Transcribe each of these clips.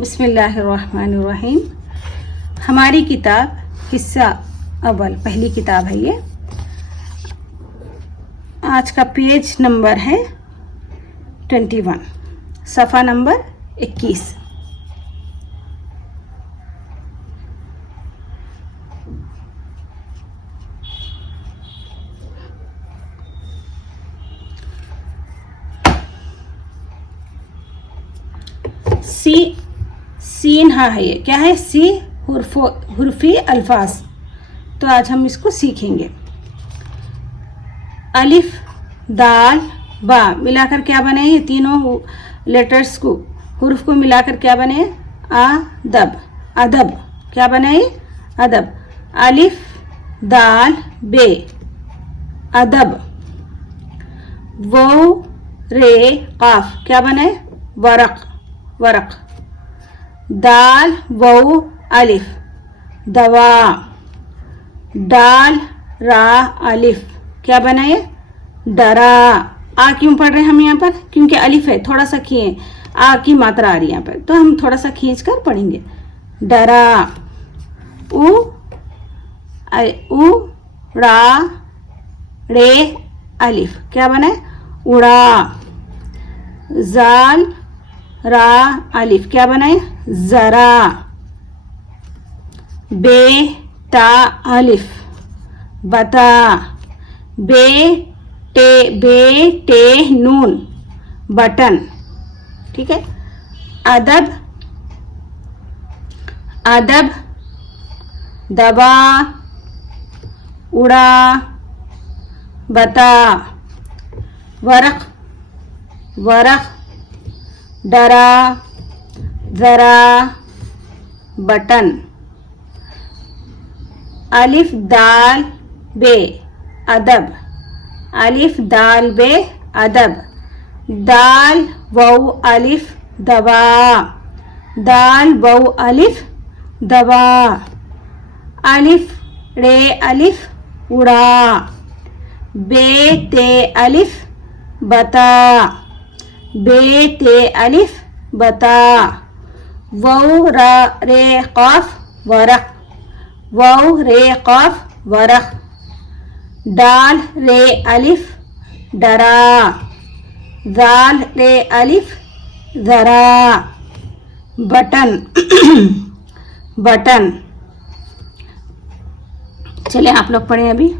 बिस्मिल्लाहिर्रहमानिर्रहीम। हमारी किताब हिस्सा अव्वल पहली किताब है ये। आज का पेज नंबर है 21, सफ़ा नंबर 21। सीन हा है ये क्या है? सी हुर्फी अल्फाज। तो आज हम इसको सीखेंगे। अलिफ दाल बा मिलाकर क्या बने? ये तीनों लेटर्स को हुर्फ को मिलाकर क्या बने? अदब। अदब क्या बने? अदब। अलिफ दाल बे अदब। वो रे काफ क्या बने? वरक। वरक। दाल वौ अलिफ दवा। डाल रा अलिफ क्या बनाए? डरा। आ क्यों पढ़ रहे हैं हम यहाँ पर? क्योंकि अलिफ है, थोड़ा सा खींचे, आ की मात्रा आ रही है यहाँ पर, तो हम थोड़ा सा खींच कर पढ़ेंगे। डरा। उ रा रे अलिफ क्या बने? उड़ा। जाल रा अलिफ क्या बनाए? जरा। बे ता अलिफ बता। बे टे नून बटन। ठीक है। अदब। अदब दबा उड़ा बता। वरक। वरक डरा जरा बटन। अलिफ दाल बे अदब। अलिफ दाल बे अदब। दाल वौ अलिफ दवा। दाल वौ अलिफ दवा। अलिफ रे अलिफ उड़ा। बे ते अलिफ बता। बे ते अलिफ बता। वौ रा रे काफ वरक। वौ रे काफ वरक। डाल रे अलिफ डरा। जाल रे अलिफ जरा। बटन। बटन। चले आप लोग पढ़ें अभी।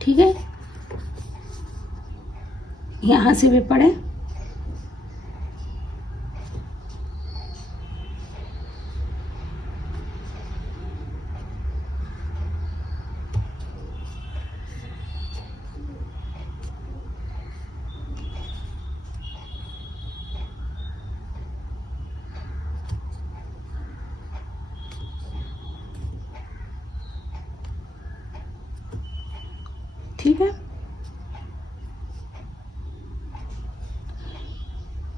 ठीक है, यहां से भी पढ़े। ठीक है,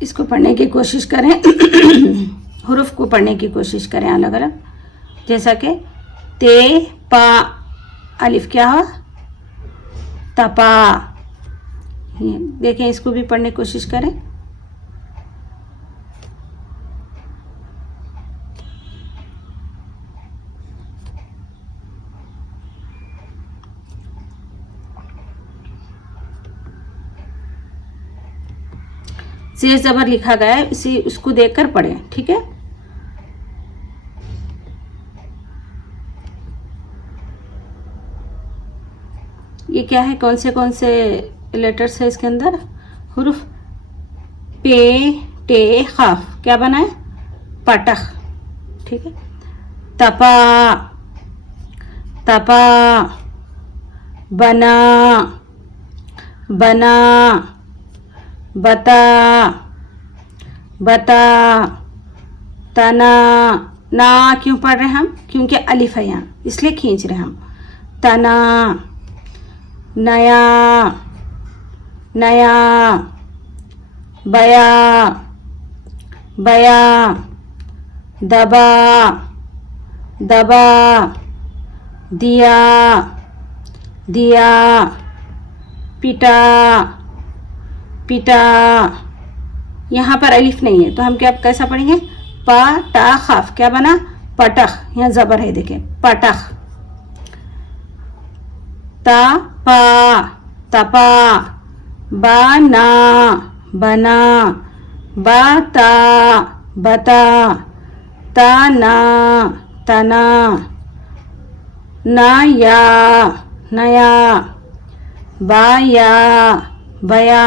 इसको पढ़ने की कोशिश करें। हुरूफ को पढ़ने की कोशिश करें अलग अलग। जैसा कि ते पा अलिफ क्या हो? तपा। देखें, इसको भी पढ़ने की कोशिश करें। शेर जबर लिखा गया है, इसी उसको देखकर पढ़ें। ठीक है, ये क्या है? कौन से लेटर्स है इसके अंदर? हुरूफ पे टे खाफ क्या बना है? पटख। ठीक है। तपा। तपा। बना। बना। बता। बता। तना। ना क्यों पढ़ रहे हैं हम? क्योंकि अलिफ है यहाँ, इसलिए खींच रहे हैं हम। तना। नया। नया। बया। बया, दबा, दबा, दिया, दिया, पिटा, पिटा। यहाँ पर अलिफ नहीं है तो हम क्या कैसा पढ़ेंगे? पा टा खाफ, क्या बना? पटख। यहाँ जबर है, देखें, पटख। ता पा, तपा, बना, बना, बता, बता, तना, तना, नया, नया, बाया, बया,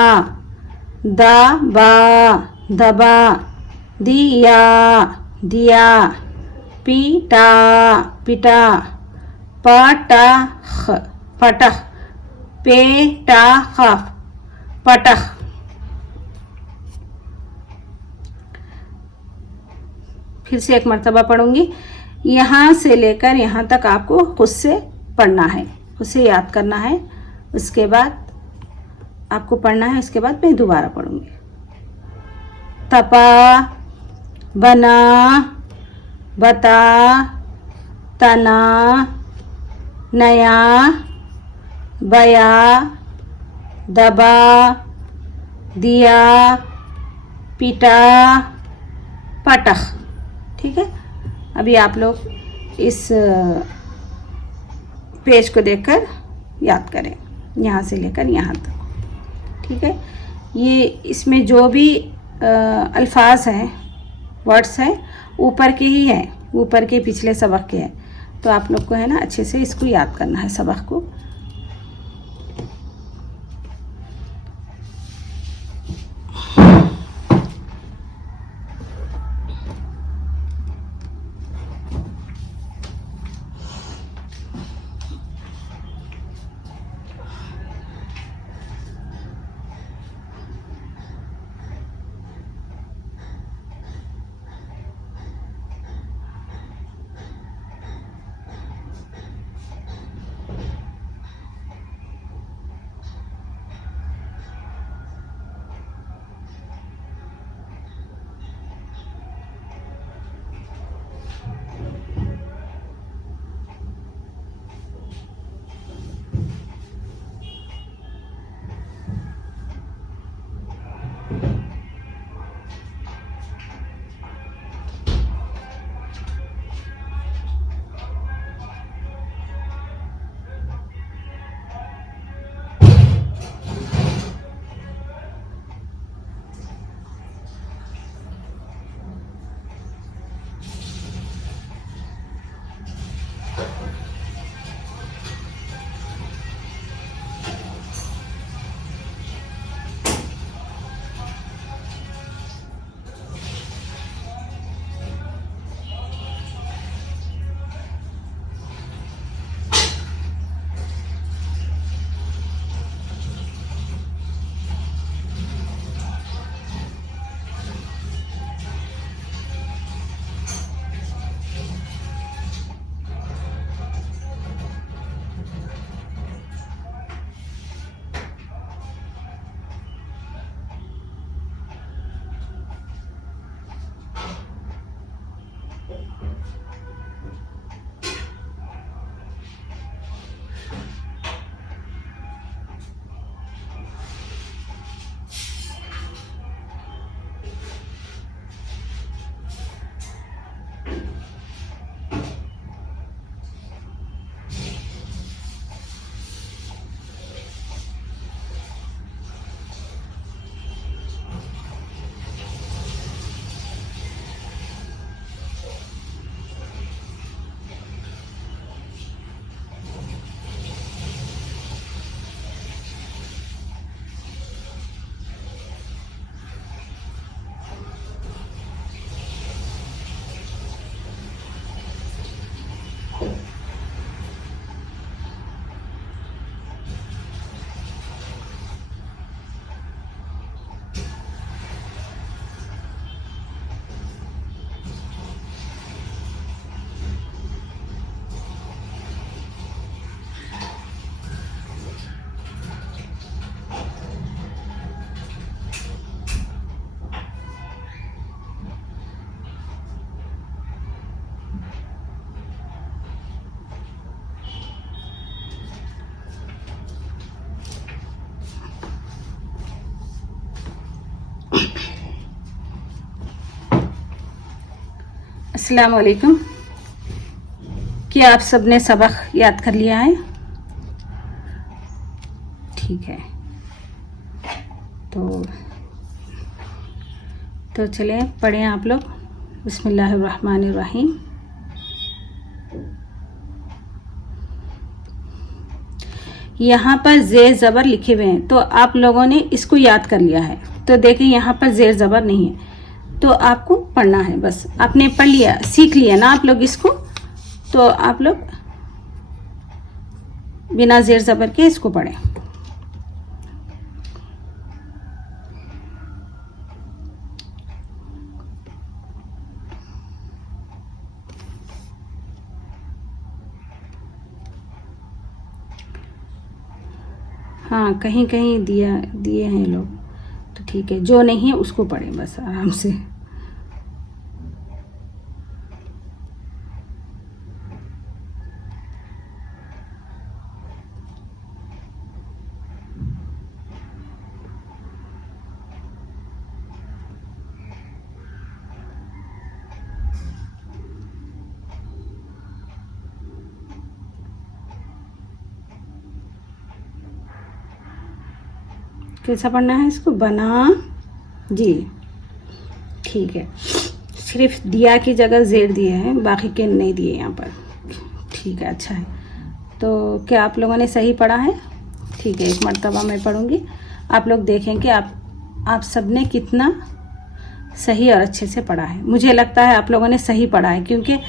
दबा, दबा, दिया, दिया, पीटा, पिटा, पटख, पटख, पेटा खफ, पटख। फिर से एक मर्तबा पढ़ूंगी। यहाँ से लेकर यहाँ तक आपको खुद से पढ़ना है, खुद से याद करना है। उसके बाद आपको पढ़ना है, उसके बाद मैं दोबारा पढ़ूंगी। तपा, बना, बता, तना, नया, बया, दबा, दिया, पिटा, पटख। ठीक है, अभी आप लोग इस पेज को देखकर याद करें, यहाँ से लेकर यहाँ तक। ठीक है, ये इसमें जो भी अल्फाज हैं, वर्ड्स हैं, ऊपर के ही हैं, ऊपर के पिछले सबक के हैं। तो आप लोग को है ना अच्छे से इसको याद करना है, सबक को। अस्सलाम वालेकुम। क्या आप सबने सबक याद कर लिया है? ठीक है, तो चले पढ़ें आप लोग। बिस्मिल्लाहिर्रहमानिर्रहीम। यहाँ पर ज़ेर ज़बर लिखे हुए हैं, तो आप लोगों ने इसको याद कर लिया है। तो देखिए यहाँ पर ज़ेर ज़बर नहीं है, तो आपको पढ़ना है। बस आपने पढ़ लिया, सीख लिया ना आप लोग इसको, तो आप लोग बिना ज़ेर ज़बर के इसको पढ़ें। हाँ, कहीं कहीं दिए हैं लोग, तो ठीक है। जो नहीं है उसको पढ़ें बस आराम से। कैसा पढ़ना है इसको? बना जी, ठीक है। सिर्फ दिया की जगह ज़ेर दिए हैं, बाकी के नहीं दिए यहाँ पर। ठीक है, अच्छा है। तो क्या आप लोगों ने सही पढ़ा है? ठीक है, एक मर्तबा मैं पढ़ूँगी, आप लोग देखें कि आप सब ने कितना सही और अच्छे से पढ़ा है। मुझे लगता है आप लोगों ने सही पढ़ा है, क्योंकि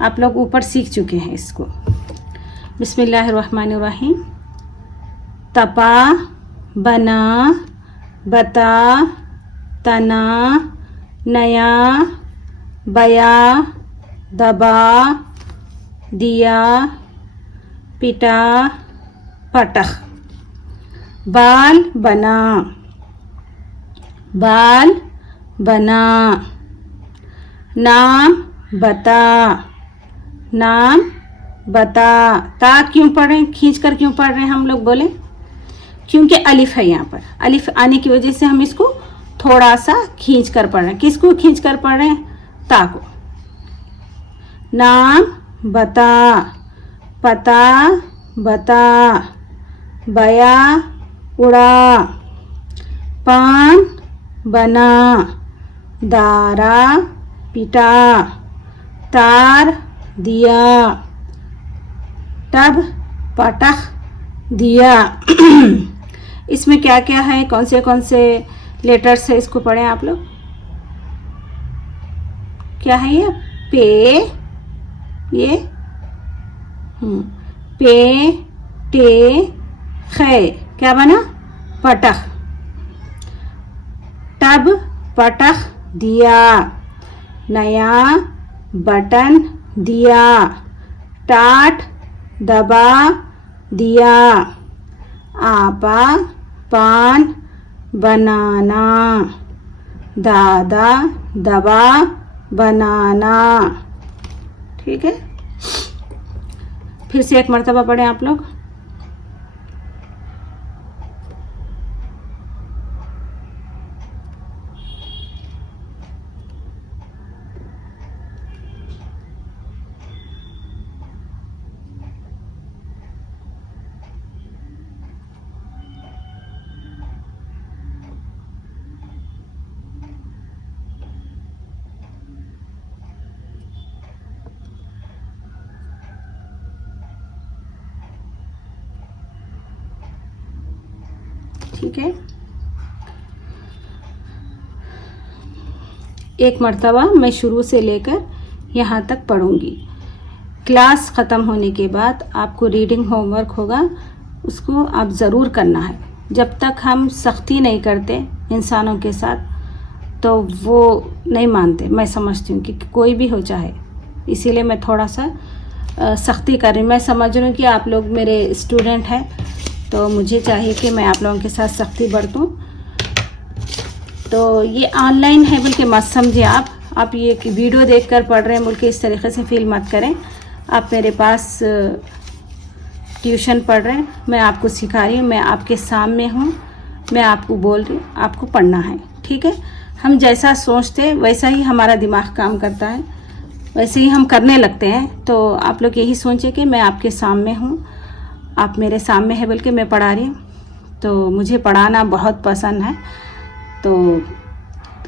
आप लोग ऊपर सीख चुके हैं इसको। बिस्मिल्लाहिर्रहमानिर्रहीम। तपा, बना, बता, तना, नया, बया, दबा, दिया, पिटा, पटख। बाल बना, बाल बना। नाम बता, नाम बता। ता क्यों पढ़ रहे हैं, खींच कर क्यों पढ़ रहे हैं हम लोग बोले? क्योंकि अलिफ है यहाँ पर, अलिफ आने की वजह से हम इसको थोड़ा सा खींच कर पढ़ रहे हैं। किसको खींच कर पढ़ रहे हैं? ता को। नाम बता, पता बता, बया उड़ा, पान बना, दारा पिटा, तार दिया, टब पटख दिया। इसमें क्या क्या है, कौन से लेटर्स है, इसको पढ़ें आप लोग। क्या है ये? पे, ये पे, टे, खे, क्या बना? पटख। टब पटख दिया, नया बटन दिया, टाट दबा दिया, आपा पान बनाना, दादा दबा बनाना। ठीक है, फिर से एक मर्तबा पढ़ें आप लोग। ठीक है, एक मर्तबा मैं शुरू से लेकर यहाँ तक पढ़ूंगी। क्लास ख़त्म होने के बाद आपको रीडिंग होमवर्क होगा, उसको आप ज़रूर करना है। जब तक हम सख्ती नहीं करते इंसानों के साथ तो वो नहीं मानते। मैं समझती हूँ कि कोई भी हो चाहे, इसीलिए मैं थोड़ा सा सख्ती कर रही हूँ। मैं समझ रही हूँ कि आप लोग मेरे स्टूडेंट हैं, तो मुझे चाहिए कि मैं आप लोगों के साथ सख्ती बरतूँ। तो ये ऑनलाइन है बोल के मत समझिए आप ये कि वीडियो देखकर पढ़ रहे हैं बोल के इस तरीके से फील मत करें। आप मेरे पास ट्यूशन पढ़ रहे हैं, मैं आपको सिखा रही हूँ, मैं आपके सामने हूँ, मैं आपको बोल रही हूँ, आपको पढ़ना है। ठीक है, हम जैसा सोचते वैसा ही हमारा दिमाग काम करता है। वैसे ही हम करने लगते हैं। तो आप लोग यही सोचें कि मैं आपके सामने हूँ, आप मेरे सामने है बल्कि मैं पढ़ा रही हूँ। तो मुझे पढ़ाना बहुत पसंद है, तो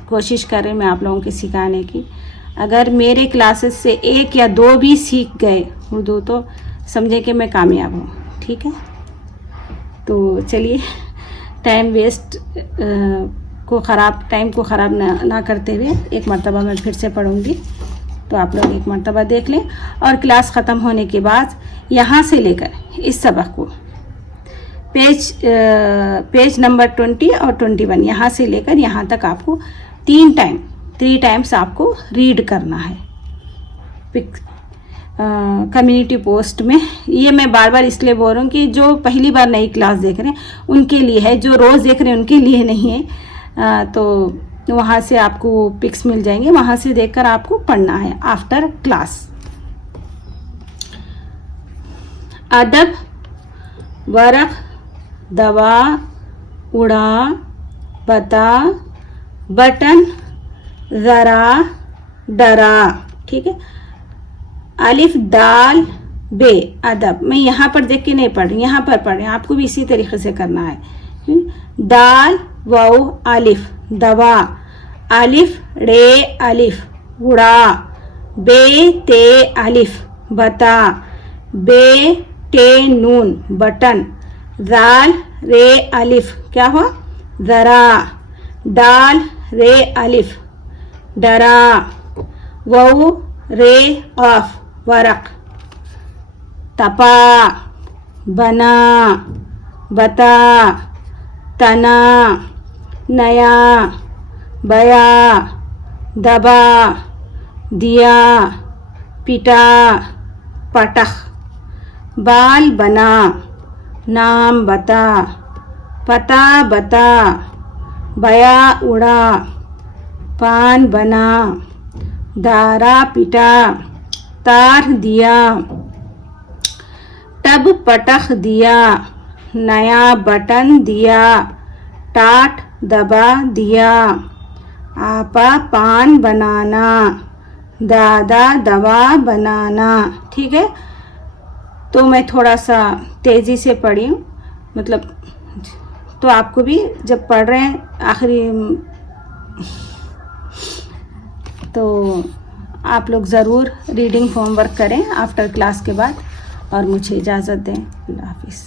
कोशिश कर रही हूँ मैं आप लोगों के सिखाने की। अगर मेरे क्लासेस से 1 या 2 भी सीख गए उर्दू तो समझें कि मैं कामयाब हूँ, ठीक है। तो चलिए, टाइम को ख़राब ना करते हुए एक मरतबा मैं फिर से पढ़ूँगी, तो आप लोग एक मरतबा देख लें। और क्लास ख़त्म होने के बाद यहाँ से लेकर इस सबक को पेज नंबर 20 और 21 यहाँ से लेकर यहाँ तक आपको 3 टाइम्स आपको रीड करना है। कम्युनिटी पोस्ट में, ये मैं बार बार इसलिए बोल रहा हूँ कि जो पहली बार नई क्लास देख रहे हैं उनके लिए है, जो रोज़ देख रहे हैं उनके लिए नहीं है। तो वहाँ से आपको पिक्स मिल जाएंगे, वहाँ से देखकर आपको पढ़ना है आफ्टर क्लास। अदब, वरक, दवा, उड़ा, बता, बटन, ज़रा, डरा, ठीक है। अलिफ दाल बे अदब, मैं यहाँ पर देख के नहीं पढ़ रही, यहाँ पर पढ़ रही, आपको भी इसी तरीके से करना है। दाल वाओ अलिफ दवा, अलिफ रे अलिफ उड़ा, बे ते अलिफ बता, बे टे नून बटन, दाल रे अलिफ क्या हुआ ज़रा, दाल रे अलिफ डरा, वाओ रे ऑफ वरक, तपा, बना, बता, तना, नया, बया, दबा, दिया, पिटा, पटख, बाल बना, नाम बता, पता बता, बया उड़ा, पान बना, दारा पिटा, तार दिया, टब पटख दिया, नया बटन दिया, टाट दबा दिया, आपा पान बनाना, दादा दवा बनाना, ठीक है। तो मैं थोड़ा सा तेज़ी से पढ़ी हूँ, मतलब तो आपको भी जब पढ़ रहे हैं आखिरी, तो आप लोग ज़रूर रीडिंग होमवर्क करें आफ्टर क्लास के बाद। और मुझे इजाज़त दें, अल्लाह हाफिज़।